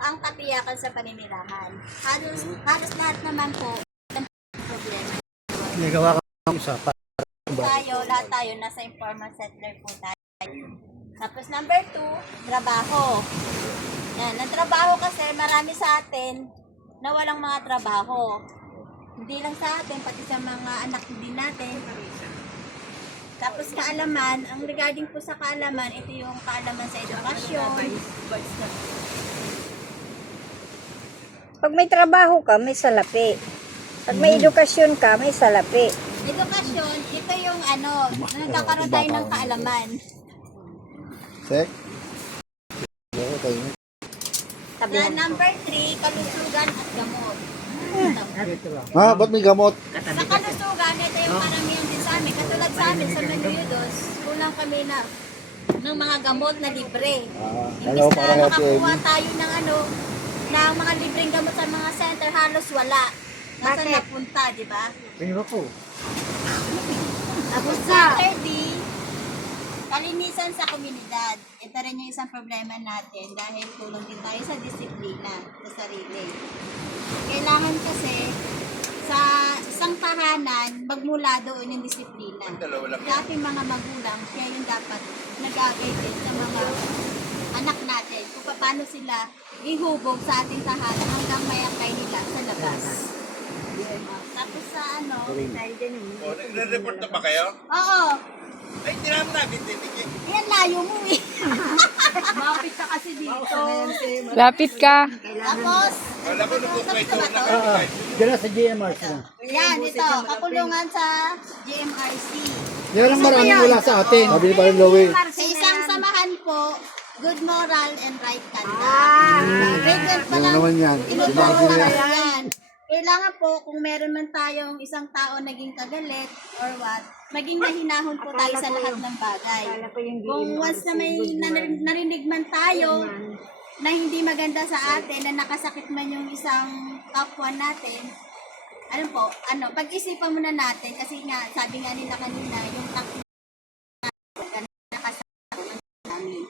ang katiyakan sa paninirahan. Halos lahat naman po ang problema. Nagawa ka ng isa pa. Lahat tayo, nasa informal settler po tayo. Tapos number 2, trabaho. Yan, ang trabaho kasi marami sa atin na walang mga trabaho. Hindi lang sa atin, pati sa mga anak din natin. Tapos kaalaman, ang regarding po sa kaalaman, ito yung kaalaman sa edukasyon. Pag may trabaho ka, may salapi. Pag may edukasyon ka, may salapi. Edukasyon, ito yung nagkakaroon tayo ng kaalaman. Sek? Na number 3, kalusugan at gamot. Ha? Ba't may gamot? Sa kalusugan, ito yung karamihan din sa amin. Katulad sa amin, sa Manuyudos, kulang kami ng mga gamot na libre. Hello, Imbis para na happy makakuha ending. tayo ng mga libreng gamot sa mga center, halos wala. Nasaan Bakit? napunta, di ba? Tingin ko. Tapos sa third D, kalinisan sa komunidad. Ito rin yung isang problema natin dahil tulong din tayo sa disiplina sa sarili. Kailangan kasi sa isang tahanan, magmula doon yung disiplina. Dati mga magulang, kaya yung dapat nag-agay din sa mga anak natin kung paano sila ihubog sa ating tahanan hanggang mayakay nila sa labas. Tapos sa Nagre-report na ba kayo? Oo, Ay, hindi namin namin tinigil. yan layo mo eh. Mapit ka kasi dito. Lapit ka. Tapos, Wala ko nagkukwento Tapos na ka ba kami. Diyan na sa GMR sila. yan, ito, kakulungan sa GMRC. Yan ang maraming wala sa atin. Sabi ni Paring Louie. Sa isang samahan po, good moral and right conduct. Grade 12 pa Ano lang, naman yan? tinuturo na yan. Kailangan po, kung meron man tayong isang tao naging kagalit or what, maging mahinahon po tayo sa lahat ng bagay. Kung once na may narinig man tayo na hindi maganda sa atin, na nakasakit man yung isang kapwa natin, pag-isipan muna natin, kasi nga, sabi nga nila kanina, yung takbo nakasakit namin.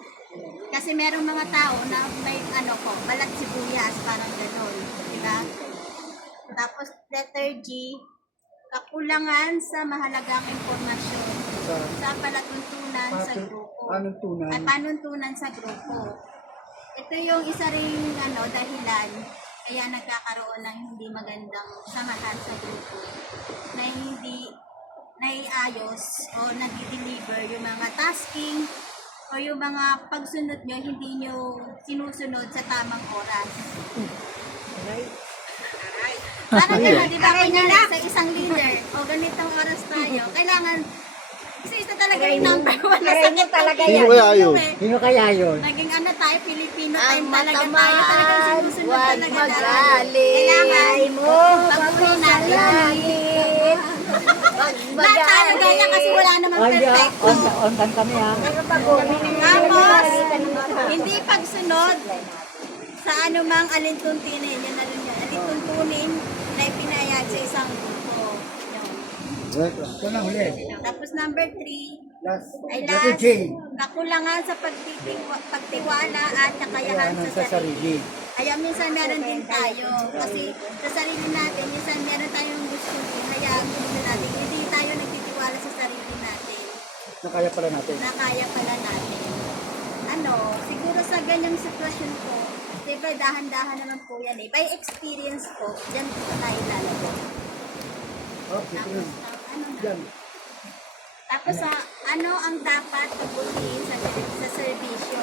Kasi merong mga tao na may balat sibuyas, parang gano'n. Diba? Tapos, letter G, kakulangan sa mahalagang impormasyon sa palatuntunan sa grupo. Panuntunan. At panuntunan sa grupo. Ito yung isa ring dahilan kaya nagkakaroon ng hindi magandang samahan sa grupo na hindi naiayos o nag-deliver yung mga tasking o yung mga pagsunod nyo, hindi nyo sinusunod sa tamang oras. Parang gano'n, di ba? Kunyari sa isang leader, o ganitong oras tayo, kailangan, isa talaga yung number 1 na sakit talaga Sino kaya yun? Sino kaya yun? Naging tayo, Filipino time talaga tayo. Talagang sinusunod talaga natin. Kailangan, pag-uli natin. Lahat tayo ganyan kasi wala naman perfecto. On time kami ha. Tapos, hindi pagsunod sa anumang alintuntunin. Yan na rin yan. Alintuntunin na ipinayag sa isang grupo. Yun. Ito na huli. Tapos number 3, Last. ay Letter last, J. kakulangan sa pagtiwala at kakayahan sa sarili. Kaya minsan meron din tayo. Kasi sa sarili natin, minsan meron tayong gusto hayaan muna natin. Hindi tayo nagtitiwala sa sarili natin. Nakaya pala natin. Na kaya pala natin. Siguro sa ganyang sitwasyon po, diba dahan-dahan naman po yan eh. By experience po, dyan po tayo lalabas. Oh, dito Tapos, yun. Diyan. Tapos ano ang dapat pagbutiin sa serbisyo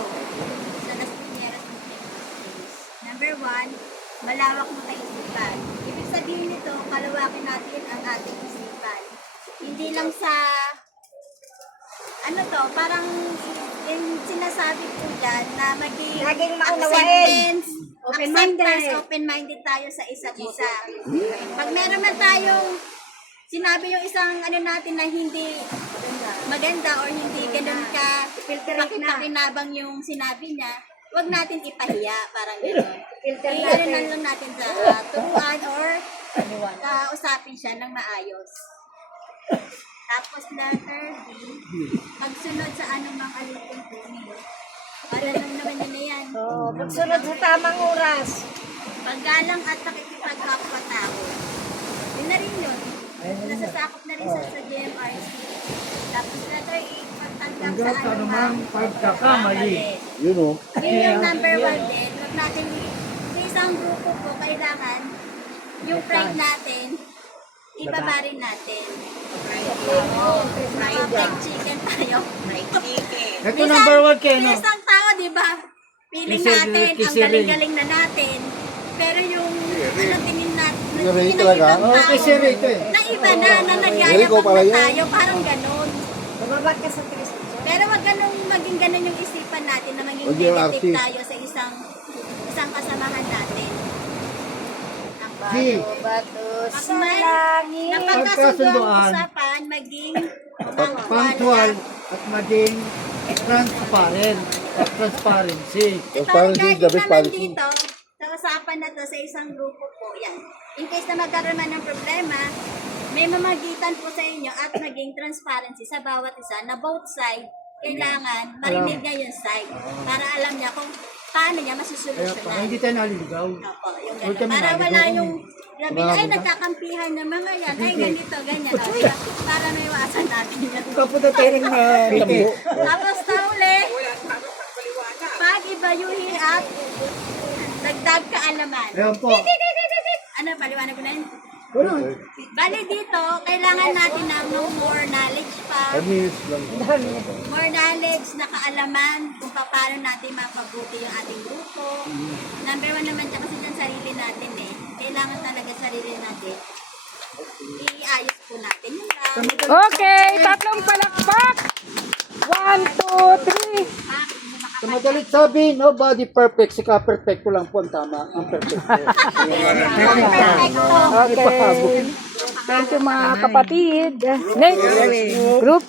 sa Las Piñeras Communities? Number 1, malawak mo kaisipan. Ibig sabihin nito, kalawakin natin ang ating isipan. Hindi lang sa parang yung sinasabi po dyan na maging acceptance, open-minded tayo sa isa't isa. Pag meron man tayong sinabi yung isang natin na hindi maganda or hindi ganun ka pakinabang yung sinabi niya, huwag natin ipahiya, parang gano'n. Iyanan lang natin sa turuan or kausapin siya ng maayos. Tapos letter D, pagsunod sa anumang alituntunin. Para lang naman yun na yan. Oo, pagsunod sa tamang oras. Paggalang at nakikipagkapwa-tao. Yun na rin yun. Nasasakop na rin sa GMRC. Tapos na ito ipagtanggap sa anumang pagkakamali. Yun o. Yun yung number 1 din. Huwag natin, sa isang grupo po, kailangan yung pride natin, ibaba rin natin. Mga fried chicken tayo. Fried chicken. Ito number 1 kayo, no? Isang tao, di ba? Feeling Kisiri, natin, ang kisiri. galing-galing na natin. Pero yung, ano, tingin natin, Kisiri tingin ng talaga? ibang Oo, tao, kisiri ito eh. na iba na Kisiri ko nagyayabang pala na yun. tayo, parang ganon. Bababa ka sa tres. Pero wag ganun maging ganun yung isipan natin na maging Wag yung negative artist. tayo sa isang kasamahan natin. Ang G. Bato Pag sa may langit. napagkasundo ang Pagkasunduan. usapan, maging Punctual at maging transparent. At transparency. Transparency is the best policy. dito, sa usapan na to sa isang grupo po, yan. In case na magkaroon man ng problema, may mamagitan po sa inyo at maging transparency sa bawat isa na both side, kailangan marinig niya yung side para alam niya kung paano niya Kaya para masusolusyonan. hindi tayo naliligaw. Opo, yung Huwag ganun. kami Para naligaw wala kami. yung labi, ay nagkakampihan na mga yan, ay ganito, ganyan. O, diba? Para maiwasan natin yan. Kapunta tayo ng tabo. Tapos sa uli, pag-ibayuhin at dagdag kaalaman. Ayan po. Ano, paliwanag ko na yun? Wala. Bali dito, kailangan natin ng more knowledge pa, Amis lang. more knowledge na kaalaman kung paano natin mapabuti yung ating grupo. Number 1 naman siya kasi dyan sarili natin eh. Kailangan talaga sarili natin. Iayos po natin yun lang. Okay, tatlong palakpak. 1, 2, 3. Sa madalit sabi, nobody perfect. Sika perfecto lang po ang tama. Ang perfecto. Perfecto. Okay. Thank you mga kapatid. Next group.